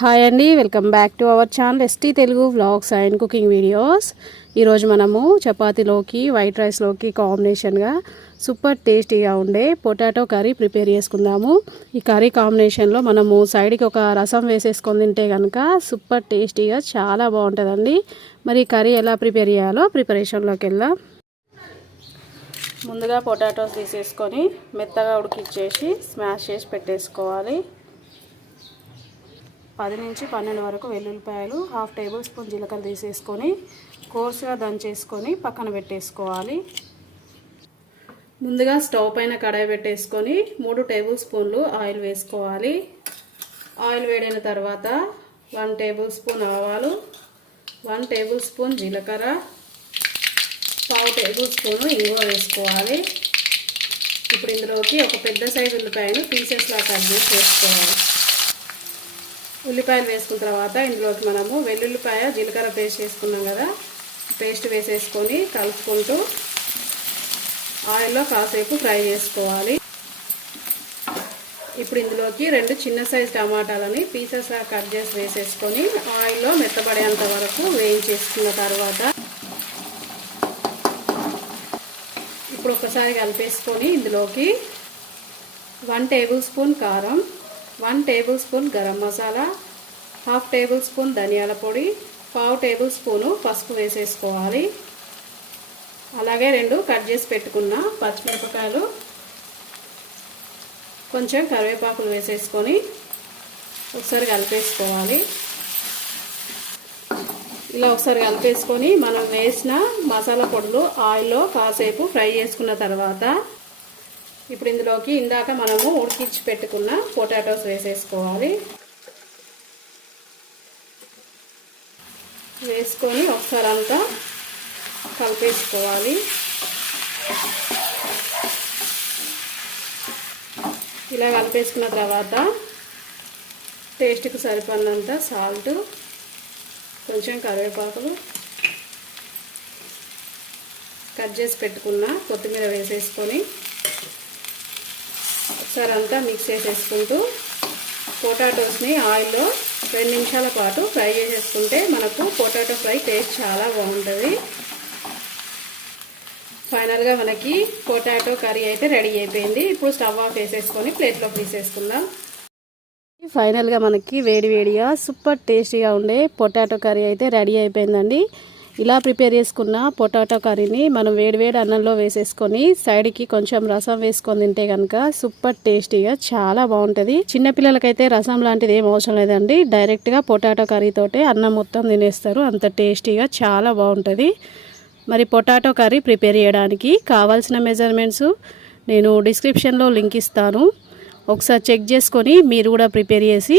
Hi అండి welcome back to our channel ST Telugu vlogs and cooking videos. ఈరోజు మనము చపాతీలోకి వైట్ రైస్లోకి కాంబినేషన్గా సూపర్ టేస్టీగా ఉండే పొటాటో కర్రీ ప్రిపేర్ చేసుకుందాము. ఈ కర్రీ కాంబినేషన్లో మనము సైడ్కి ఒక రసం వేసేసుకొని తింటే కనుక సూపర్ టేస్టీగా చాలా బాగుంటుందండి. మరి కర్రీ ఎలా ప్రిపేర్ చేయాలో ప్రిపరేషన్లోకి వెళ్దాం. ముందుగా పొటాటోస్ తీసేసుకొని మెత్తగా ఉడికిచ్చేసి స్మాష్ చేసి పెట్టేసుకోవాలి. పది నుంచి పన్నెండు వరకు వెల్లుల్లిపాయలు హాఫ్ టేబుల్ స్పూన్ జీలకర్ర తీసేసుకొని కోర్సుగా దంచేసుకొని పక్కన పెట్టేసుకోవాలి. ముందుగా స్టవ్ పైన కడాయి పెట్టేసుకొని మూడు టేబుల్ స్పూన్లు ఆయిల్ వేసుకోవాలి. ఆయిల్ వేడైన తర్వాత వన్ టేబుల్ స్పూన్ ఆవాలు వన్ టేబుల్ స్పూన్ జీలకర్ర పావు టేబుల్ స్పూన్ ఇంగువ వేసుకోవాలి. ఇప్పుడు ఇందులోకి ఒక పెద్ద సైజు ఉల్లిపాయను పీసెస్లా కట్ చేసి వేసుకోవాలి. ఉల్లిపాయలు వేసుకున్న తర్వాత ఇందులోకి మనము వెల్లుల్లిపాయ జీలకర్ర పేస్ట్ చేసుకున్నాం కదా. పేస్ట్ వేసేసుకొని కలుపుకుంటూ ఆయిల్లో కాసేపు ఫ్రై చేసుకోవాలి. ఇప్పుడు ఇందులోకి రెండు చిన్న సైజు టమాటాలని పీసెస్లా కట్ చేసి వేసేసుకొని ఆయిల్లో మెత్తబడేంత వరకు వేయించేసుకున్న తర్వాత ఇప్పుడు ఒకసారి కలిపేసుకొని ఇందులోకి వన్ టేబుల్ స్పూన్ కారం one tablespoon garam masala half tablespoon ధనియాల పొడి పావు టేబుల్ స్పూను పసుపు వేసేసుకోవాలి. అలాగే రెండు కట్ చేసి పెట్టుకున్న పచ్చిమిరపకాయలు కొంచెం కరివేపాకులు వేసేసుకొని ఒకసారి కలిపేసుకోవాలి. ఇలా ఒకసారి కలిపేసుకొని మనం వేసిన మసాలా పొడులు ఆయిల్లో కాసేపు ఫ్రై చేసుకున్న తర్వాత ఇప్పుడు ఇందులోకి ఇందాక మనము ఉడికించి పెట్టుకున్న పొటాటోస్ వేసేసుకోవాలి. వేసుకొని ఒకసారి అంతా కలిపేసుకోవాలి. ఇలా కలిపేసుకున్న తర్వాత టేస్ట్కి సరిపడినంత సాల్ట్ కొంచెం కరివేపాకులు కట్ చేసి పెట్టుకున్న కొత్తిమీర వేసేసుకొని ఒకసారి అంతా మిక్స్ చేసేసుకుంటూ పొటాటోస్ని ఆయిల్లో రెండు నిమిషాల పాటు ఫ్రై చేసేసుకుంటే మనకు పొటాటో ఫ్రై టేస్ట్ చాలా బాగుంటుంది. ఫైనల్గా మనకి పొటాటో కర్రీ అయితే రెడీ అయిపోయింది. ఇప్పుడు స్టవ్ ఆఫ్ వేసేసుకొని ప్లేట్లో తీసేసుకుందాం. ఫైనల్గా మనకి వేడి వేడిగా సూపర్ టేస్టీగా ఉండే పొటాటో కర్రీ అయితే రెడీ అయిపోయిందండి. ఇలా ప్రిపేర్ చేసుకున్న పొటాటో కర్రీని మనం వేడివేడి అన్నంలో వేసేసుకొని సైడ్కి కొంచెం రసం వేసుకొని తింటే కనుక సూపర్ టేస్టీగా చాలా బాగుంటుంది. చిన్నపిల్లలకైతే రసం లాంటిది ఏం అవసరం లేదండి. డైరెక్ట్గా పొటాటో కర్రీతోటే అన్నం మొత్తం తినేస్తారు. అంత టేస్టీగా చాలా బాగుంటుంది. మరి పొటాటో కర్రీ ప్రిపేర్ చేయడానికి కావాల్సిన మెజర్మెంట్స్ నేను డిస్క్రిప్షన్లో లింక్ ఇస్తాను. ఒకసారి చెక్ చేసుకొని మీరు కూడా ప్రిపేర్ చేసి